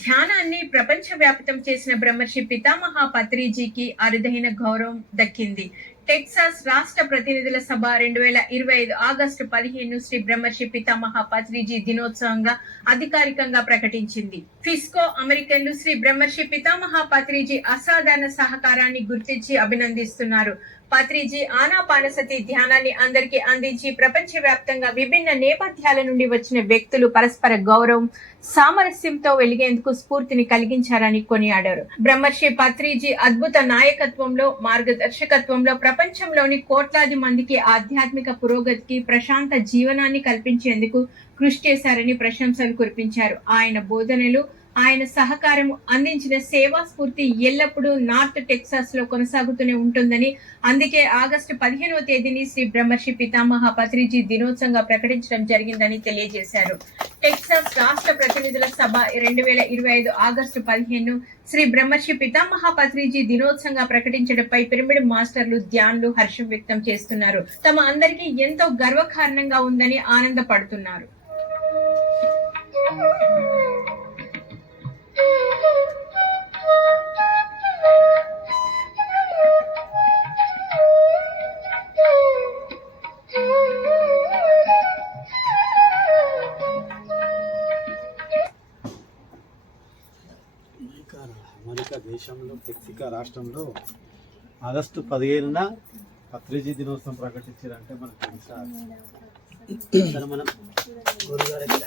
ధ్యానాన్ని ప్రపంచవ్యాప్తం చేసిన బ్రహ్మర్షి పితామహ పత్రిజీకి అరుదైన గౌరవం దక్కింది. టెక్సాస్ రాష్ట్ర ప్రతినిధుల సభ 2025 ఆగస్టు 15 శ్రీ బ్రహ్మర్షి పితామహ పత్రిజీ దినోత్సవంగా అధికారికంగా ప్రకటించింది. ఫిస్కో అమెరికన్లు శ్రీ బ్రహ్మర్షి పితామహ పత్రిజీ అసాధారణ సహకారాన్ని గుర్తించి అభినందిస్తున్నారు. పత్రిజీ ఆనాపానసతి ధ్యానాన్ని అందరికీ అందించి ప్రపంచవ్యాప్తంగా విభిన్న నేపథ్యాల నుండి వచ్చిన వ్యక్తులు పరస్పర గౌరవం, సామరస్యంతో వెలిగేందుకు స్ఫూర్తిని కలిగించారని కొనియాడారు. బ్రహ్మర్షి పత్రిజీ అద్భుత నాయకత్వంలో, మార్గదర్శకత్వంలో ప్రపంచంలోని కోట్లాది మందికి ఆధ్యాత్మిక పురోగతికి, ప్రశాంత జీవనాన్ని కల్పించేందుకు కృషి చేశారని ప్రశంసలు కురిపించారు. ఆయన బోధనలు, ఆయన సహకారం అందించిన సేవా స్ఫూర్తి ఎల్లప్పుడూ నార్త్ టెక్సాస్ లో కొనసాగుతూనే ఉంటుందని, అందుకే ఆగస్టు 15వ తేదీని శ్రీ బ్రహ్మర్షి పితామహ పత్రిజీ దినోత్సవంగా ప్రకటించడం జరిగిందని తెలియజేశారు. టెక్సాస్ రాష్ట్ర ప్రతినిధుల సభ 2025 ఆగస్టు 15 శ్రీ బ్రహ్మర్షి పితామహ పత్రిజీ దినోత్సవంగా ప్రకటించడంపై పిరమిడ్ మాస్టర్లు, ధ్యానులు హర్షం వ్యక్తం చేస్తున్నారు. తమ అందరికీ ఎంతో గర్వకారణంగా ఉందని ఆనందపడుతున్నారు. అమెరికా దేశంలో మెక్సికో రాష్ట్రంలో ఆగస్టు 15న పత్రిజీ దినోత్సవం ప్రకటించారంటే మనకు తెలుసా. మనం గురుగారికి